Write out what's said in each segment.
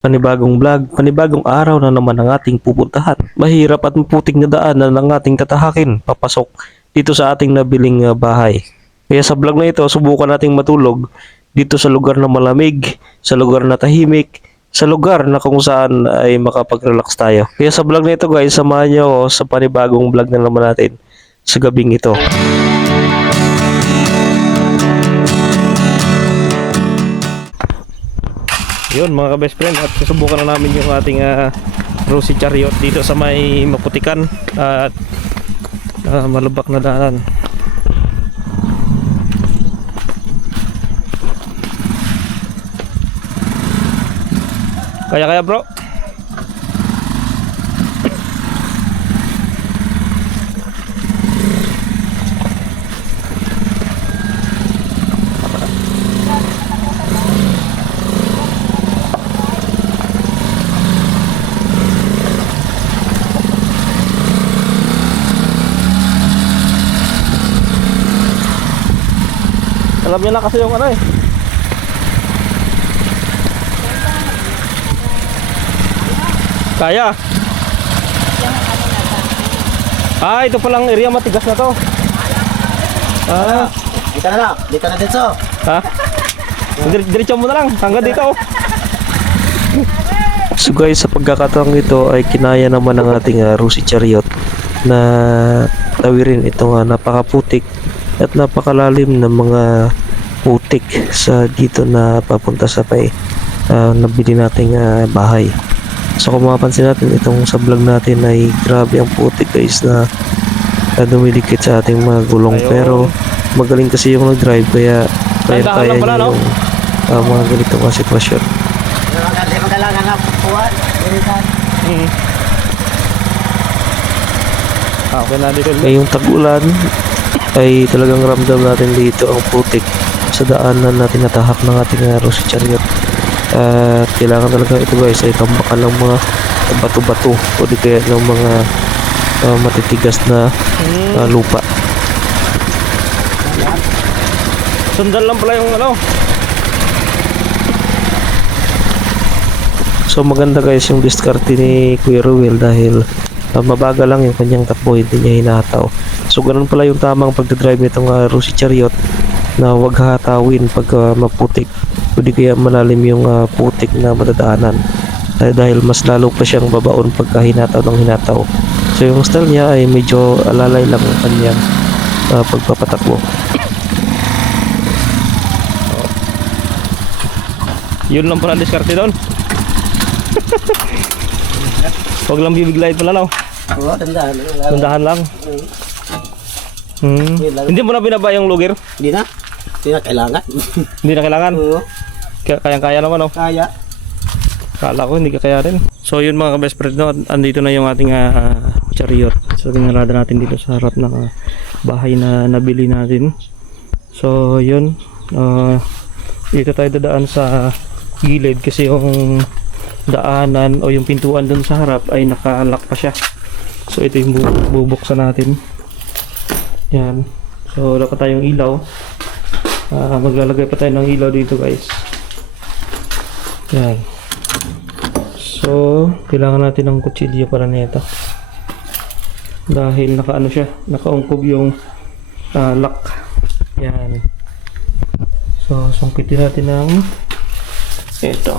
Panibagong vlog, panibagong araw na naman ang ating pupuntahan. Mahirap at maputik na daanan ang ating tatahakin papasok dito sa ating nabiling bahay. Kaya sa vlog na ito, subukan nating matulog dito sa lugar na malamig, sa lugar na tahimik, sa lugar na kung saan ay makapag-relax tayo. Kaya sa vlog na ito guys, samahan niyo ako sa panibagong vlog na naman natin sa gabing ito. Yun mga ka-best friend, at susubukan na namin yung ating Rosy Chariot dito sa may maputikan at malubak na daanan. Kaya bro? Alam niyo na kasi yung ano eh. Kaya. Ito palang area matigas na to. Dito na lang. Dito na dito. Diretso mo na lang hanggang dito. So guys, sa pagkakataong ito ay kinaya naman ng ating Rosy Chariot na tawirin itong napakaputik at napakalalim ng mga putik sa dito na papunta sa nabili nating bahay. So kung mapapansin natin itong sa vlog natin ay grabe ang putik guys na dumidikit sa ating mga gulong. Pero magaling kasi yung nag-drive kaya kaya niya yung mga ganitong sitwasyon. Magalangan na puwan. Okay na dito. Ngayong tag-ulan ay talagang ramdam natin dito ang putik sa daanan natin natahak ng ating Rosy Chariot. At kailangan talaga ito guys ay tambakan ng mga bato-bato o di kaya ng mga matitigas na lupa. Sundal lang pala yung ano. So maganda guys yung diskarte ni Kuya Ruel dahil mabagal lang yung kanyang takbo, hindi niya hinataw. So ganun pala yung tamang pagdadrive nitong Rosy Chariot na wag hatawin pag maputik o di kaya malalim yung putik na madadaanan dahil mas lalo pa siyang babaon pagka hinataw ng hinataw. So yung style niya ay medyo alalay lang ang kanyang pagpapatakbo. Yun lang pala diskarte doon. Huwag lang bibiglayin pala no? Oo, dandahan. Dandahan lang. Hindi mo na binaba yung lugir? Hindi na. Hindi na kailangan. Hindi na kailangan? Oo. Kayang-kaya naman oh. Kaya. Kala ko hindi ka kaya rin. So yun mga ka-best friend no, andito na yung ating chariot. So tinarada natin dito sa harap ng bahay na nabili natin. So yun, dito tayo dadaan sa gilid kasi yung daanan o yung pintuan dun sa harap ay nakalock pa siya. So ito yung bubuksan natin. Yan. So wala pa tayong ilaw. Maglalagay pa tayo ng ilaw dito guys. Yan. So kailangan natin ng kutsilyo para nito. Dahil nakaano siya, nakaungkob yung lock. Yan. So sungkitin natin ng ito.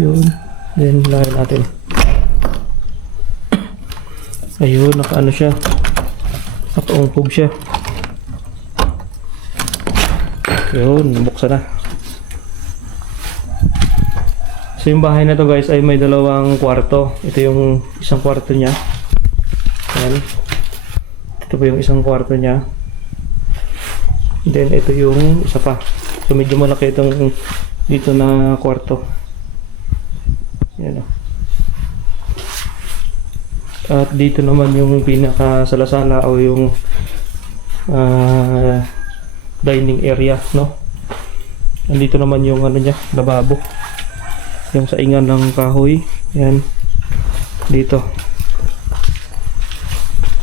Yun. Then lagyan natin. Ayun, nakaano siya. Nakaungkob siya. Yun, buksan na. So yung bahay na to guys ay may dalawang kwarto. Ito yung isang kwarto niya. Yan. Ito po yung isang kwarto niya. Then ito yung isa pa. So medyo malaki itong dito na kwarto. Yan o. At dito naman yung pinaka salasala o yung dining area, no? Andito naman yung ano niya, lababo. Yung saingan ng kahoy. Yan. Dito.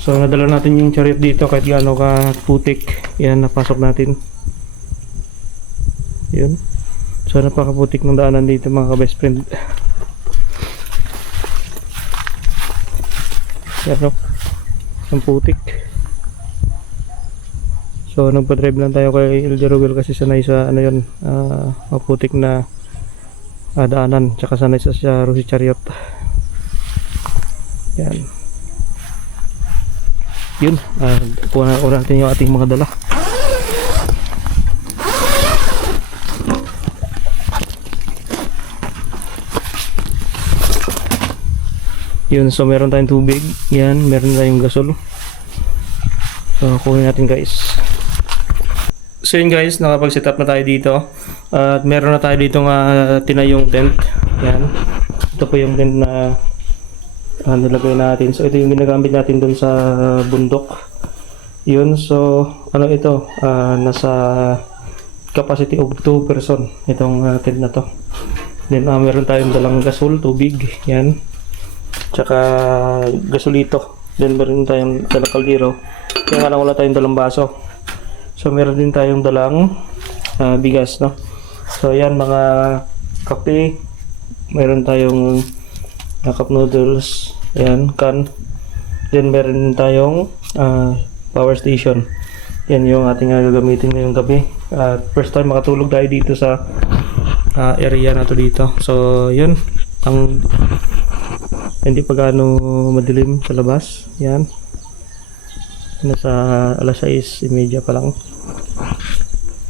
So nadala natin yung chariot dito kahit gaano ka putik. Yan, napasok natin. Yun. So napakaputik ng daanan dito mga ka-best friend. Yan o. Ang putik. So nagpa-drive lang tayo kay El Jerobel kasi sanay sa ano yun, maputik na daanan. Tsaka sanay sa Rosie Chariot. Yan. Yun. Kuha natin yung ating mga dala. Yun, so meron tayong tubig. Yan, meron tayong gasol. So, kunin natin guys. So yun guys, nakapag-set up na tayo dito. At meron na tayo dito nga tinayong tent. Yan. Ito po yung tent na nilagay natin. So ito yung ginagamit natin dun sa bundok. Yun, so ano ito? Nasa capacity of 2 person itong tent na to. Then meron tayong dalang gasol, tubig. Yan. Tsaka gasolito. Then meron tayong dalang kaldero. Kaya nga lang wala tayong dalang baso. So meron din tayong dalang bigas, no? So yan, mga kape. Meron tayong cup noodles. Yan, can. Then meron din tayong power station. Yan yung ating gagamitin ngayong gabi. First time makatulog tayo dito sa area na to dito. So yun, ang hindi pa gaano madilim sa labas. Yan. Nasa alas 6:30 pa lang.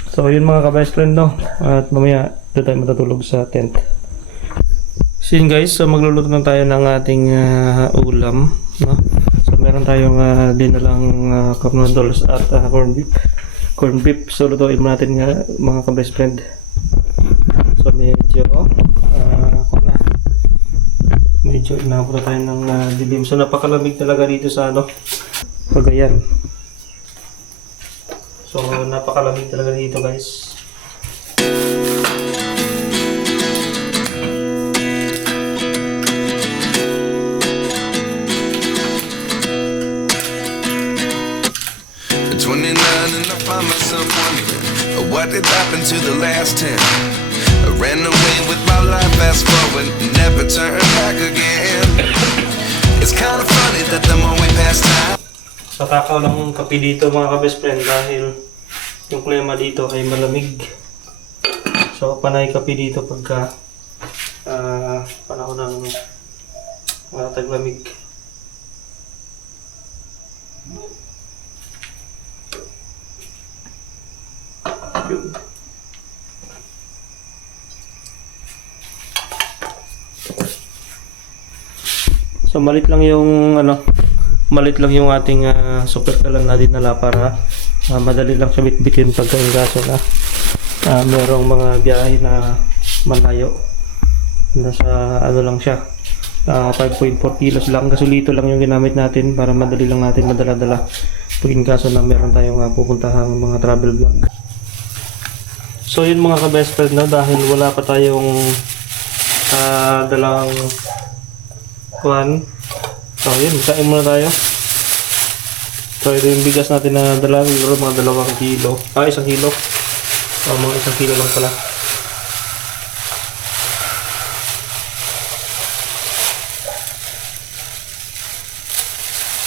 So yun mga ka-best friend, no. At mamaya doon tayo matutulog sa tent. So yun guys, so magluluto na tayo ng ating ulam, no. So meron tayong dinalang cup noodles at corn beef. Corn beef. So lutuin mo natin mga ka-best friend. So medyo inabot tayo ng dilim. So napakalamig talaga dito sa Cagayan. So napakalamig talaga dito guys. At 29 and I find myself wondering what did happen to the last 10. I ran away with my life, fast forward, never turn back again. It's kind of funny that the more we pass time. So takaw lang ng kape dito mga ka-best friend dahil yung klima dito ay malamig. So panay kape dito pagka panahon ng taglamig. Yun. So malit lang yung malit lang yung ating super kalan na dinala para madali lang siya bitbitin pagkain kaso na merong mga biyahe na malayo. Nasa lang siya. 5.4 kilos lang. Gasolito lang yung ginamit natin para madali lang natin madala-dala. Pagin kaso na meron tayong pupuntahang mga travel vlog. So yun mga ka-best friend, no, dahil wala pa tayong dalang kuhan. So yun, kain muna tayo. So ito yung bigas natin na dala, mga 2 kilo. 1 kilo. Mga 1 kilo lang pala.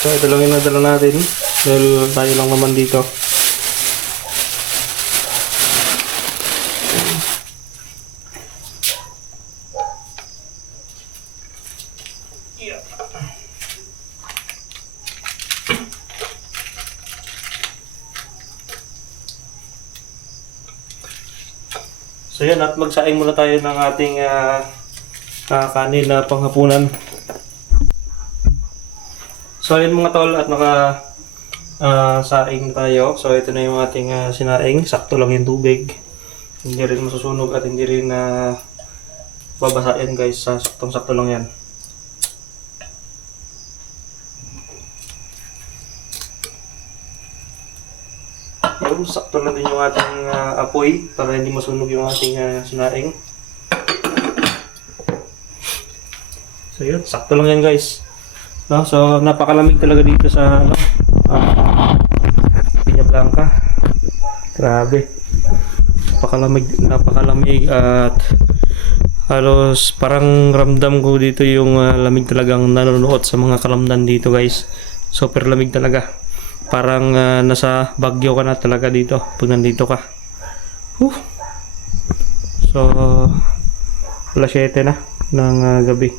So ito lang yung nadala natin dahil tayo lang naman dito. So yan, at magsaing muna tayo ng ating kanin na panghapunan. So yun mga tol, at saing tayo. So ito na yung ating sinaing. Sakto lang yung tubig. Hindi rin masusunog at hindi rin babasain guys. Saktong sakto lang yan. Yun, sakto na din yung ating apoy para hindi masunog yung ating sinaing. So yun, sakto lang yan guys. No? So napakalamig talaga dito sa Piña Blanca. Grabe. napakalamig at halos parang ramdam ko dito yung lamig talagang nanonood sa mga kalamnan dito guys. Super lamig talaga. Parang nasa Baguio ka na talaga dito pag nandito ka. So alas 7 na ng gabi.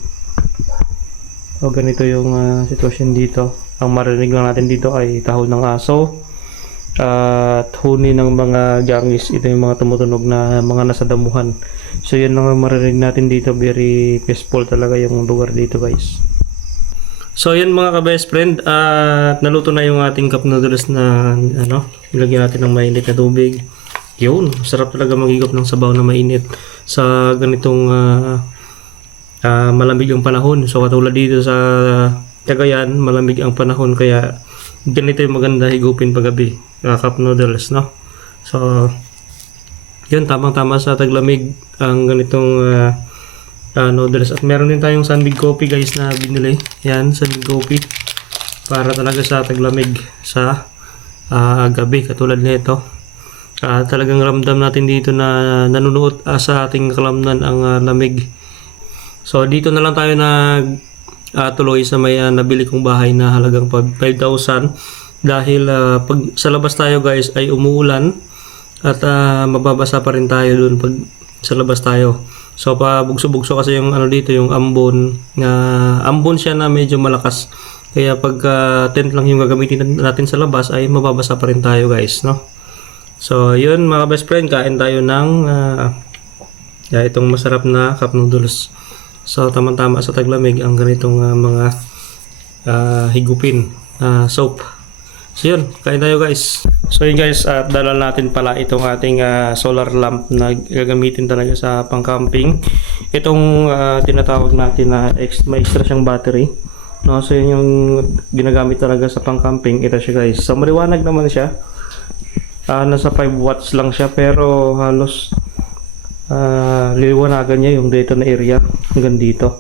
So ganito yung sitwasyon dito. Ang marinig lang natin dito ay tahol ng aso at huni ng mga gangis. Ito yung mga tumutunog na mga nasa damuhan. So yan lang ang marinig natin dito. Very peaceful talaga yung lugar dito guys. So yan mga ka-best friend, at naluto na yung ating cup noodles na nilagyan natin ng mainit na tubig. Yun, sarap talaga magigop ng sabaw na mainit sa ganitong malamig ang panahon. So katulad dito sa Cagayan, malamig ang panahon, kaya ganito yung maganda higupin paggabi, cup noodles, no? So yun, tamang-tama sa taglamig ang ganitong noodles. At meron din tayong Sunbig coffee guys na binili. Yan, Sunbig coffee para talaga sa taglamig sa gabi katulad nito. Talagang ramdam natin dito na nanunuot sa ating kalamnan ang lamig. So dito na lang tayo tuloy sa may nabili kong bahay na halagang 5,000 dahil pag sa labas tayo guys ay umuulan at mababasa pa rin tayo dun pag sa labas tayo. So pabugso-bugso kasi yung dito yung ambon, ambon siya na medyo malakas. Kaya pag tent lang yung gagamitin natin sa labas ay mababasa pa rin tayo guys, no? So yun mga best friend, kain tayo ng itong masarap na cup noodles. So tamang-tama sa taglamig ang ganitong mga higupin soap. So yun, kain tayo guys. So yun guys, dala natin pala itong ating solar lamp na gagamitin talaga sa pang-camping. Itong tinatawag natin na may extra siyang battery. No, so yun yung ginagamit talaga sa pang-camping. Ito siya guys. So maliwanag naman siya. Nasa 5 watts lang siya pero halos liliwanagan niya yung dito na area hanggang dito.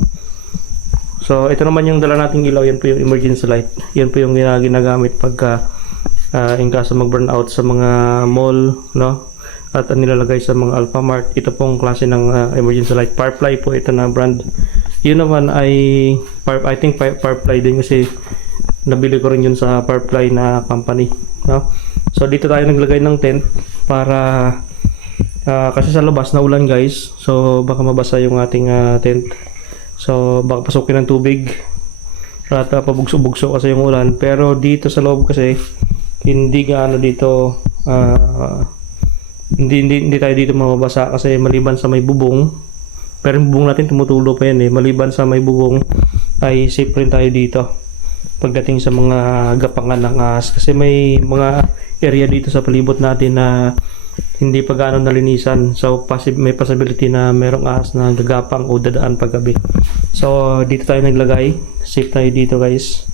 So ito naman yung dala nating ilaw, yan po yung emergency light. Yan po yung ginagamit pagka in caso mag-burn out sa mga mall, no? At nilalagay sa mga Alphamart. Ito pong klase ng emergency light. Firefly po ito na brand. Yun naman ay I think Firefly din kasi nabili ko rin yun sa Firefly na company, no? So dito tayo naglagay ng tent para kasi sa labas na ulan guys. So baka mabasa yung ating tent. So baka pasukin ng tubig at pabugso-bugso kasi yung ulan. Pero dito sa loob kasi hindi gaano dito hindi tayo dito mababasa kasi maliban sa may bubong. Pero yung bubong natin tumutulo pa yan maliban sa may bubong ay safe rin tayo dito pagdating sa mga gapangan ng ahas. Kasi may mga area dito sa palibot natin na hindi pa gaano nalinisan. So may possibility na merong ahas na gagapang o dadaan paggabi. So dito tayo naglagay. Safe tayo dito guys.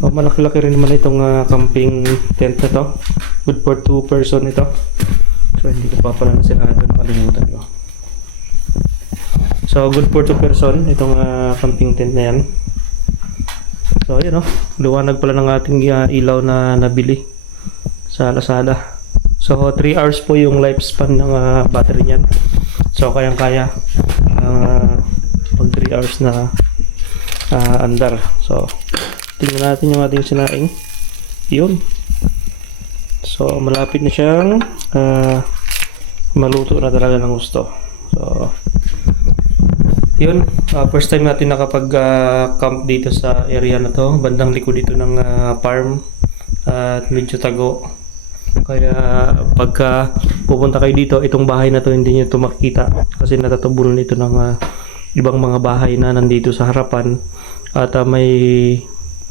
So, malaki-laki rin naman itong camping tent na to. Good for 2 person ito. So hindi ko pa pala nasirado, nakalimutan ko. So good for 2 person itong camping tent na yan. So yun liwanag pala ng ating ilaw na nabili sa Lazada. So 3 hours po yung lifespan ng battery niyan. So kayang-kaya pag 3 hours na andar. So tingnan natin yung ating sinaing. Yun. So malapit na siyang maluto na talaga ng gusto. So yun, first time natin nakapag-camp dito sa area na to. Bandang likod dito ng farm at medyo tago. Kaya pagka pupunta kayo dito, itong bahay na to hindi nyo ito makikita kasi natatabunan ito ng ibang mga bahay na nandito sa harapan. At may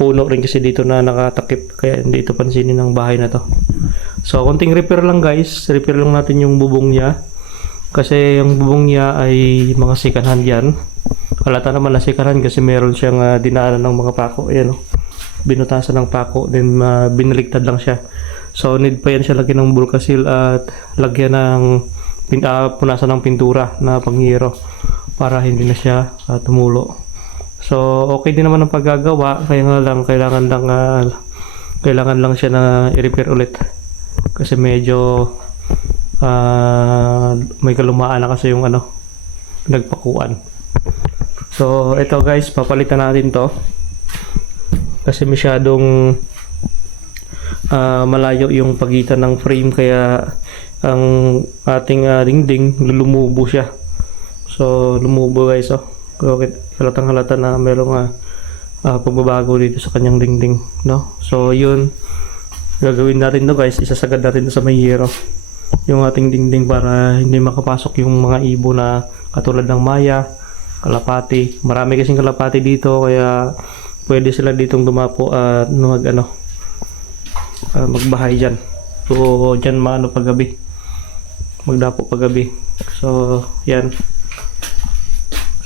puno rin kasi dito na nakatakip kaya hindi ito pansinin ng bahay na to. So konting repair lang guys, repair lang natin yung bubong niya. Kasi yung bubong niya ay mga second hand yan. Halata naman na second hand kasi meron siyang dinaanan ng mga pako. Ayan binutasan ng pako, then biniligtad lang siya. So need pa yan siya lagyan ng bulkasil at lagyan ng punasan ng pintura na panghiro para hindi na siya tumulo. So okay din naman ang paggagawa, kaya nga lang kailangan lang siya na i-repair ulit kasi medyo may kalumaan na kasi yung nagpakuan. So ito guys, papalitan natin to kasi masyadong malayo yung pagitan ng frame, kaya ang ating dingding lumubo siya. So lumubo guys, halatang halata na merong pagbabago dito sa kanyang dingding, no? So yun, gagawin natin to guys, isasagad natin to sa may hero yung ating dingding para hindi makapasok yung mga ibo na katulad ng maya, kalapati. Marami kasing kalapati dito, kaya pwede sila ditong dumapo at magbahay dyan. So dyan paggabi, magdapo paggabi. So yan.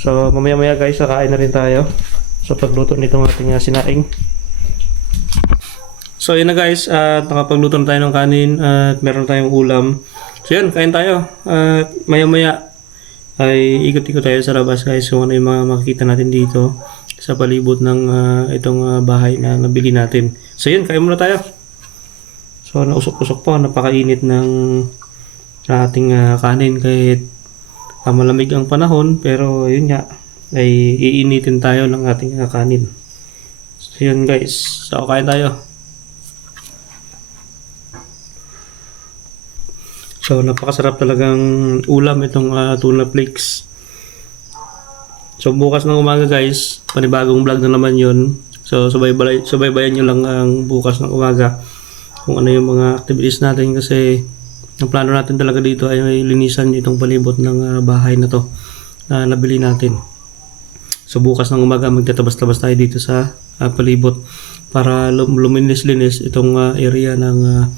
So mamaya guys, kakain na rin tayo sa pagluto nitong ating sinaing. So yun na guys, at nakapagluto na tayo ng kanin at meron tayong ulam. So yan, kain tayo. At maya ay ikot-ikot tayo sa labas guys, kung ano yung mga makikita natin dito sa palibot ng itong bahay na nabili natin. So yun, kain muna tayo. So nausok-usok po, napakainit ng ating kanin kahit malamig ang panahon, pero yun nga, ay iinitin tayo ng ating kanin. So yun guys, so kain tayo. So napakasarap talagang ulam itong tuna flakes. So bukas ng umaga guys, panibagong vlog na naman yun. So subaybayan nyo lang ang bukas ng umaga kung ano yung mga activities natin, kasi ang plano natin talaga dito ay linisan itong palibot ng bahay na to na nabili natin. So bukas ng umaga magtatabas-tabas tayo dito sa palibot para luminis-linis itong area ng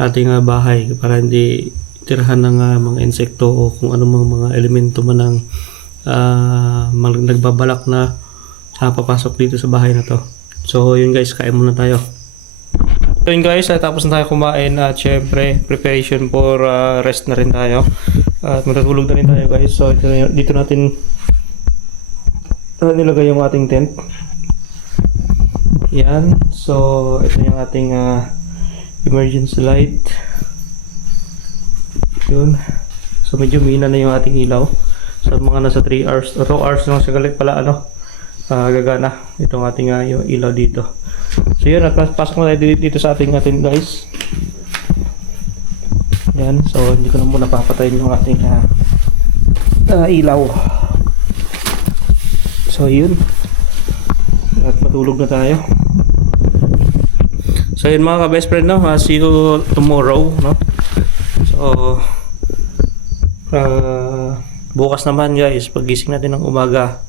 ating bahay para hindi tirahan ng mga insekto o kung anumang mga elemento man ng nagbabalak na papasok dito sa bahay na to. So yun guys, kain muna tayo. So yun guys, tapos na tayo kumain at syempre preparation for rest na rin tayo at matutulog na rin tayo guys. So dito natin nilagay yung ating tent. Yan, so ito yung ating emergency light. Yun, so medyo mina na yung ating ilaw. So mga nasa 3 hours o 2 hours lang sa galit pala gagana itong ating yung ilaw dito. So yun, pasok na tayo dito sa ating guys. Yan, so hindi ko na muna papatayin yung ating ilaw. So yun, at matulog na tayo. So yun mga ka-best friend, no? See you tomorrow, no? So bukas naman guys, pagising natin ng umaga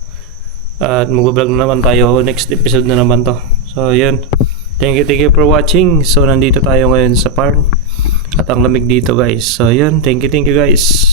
at mag-vlog na naman tayo, next episode na naman to. So yun, thank you for watching. So nandito tayo ngayon sa farm at ang lamig dito guys. So yun, thank you guys.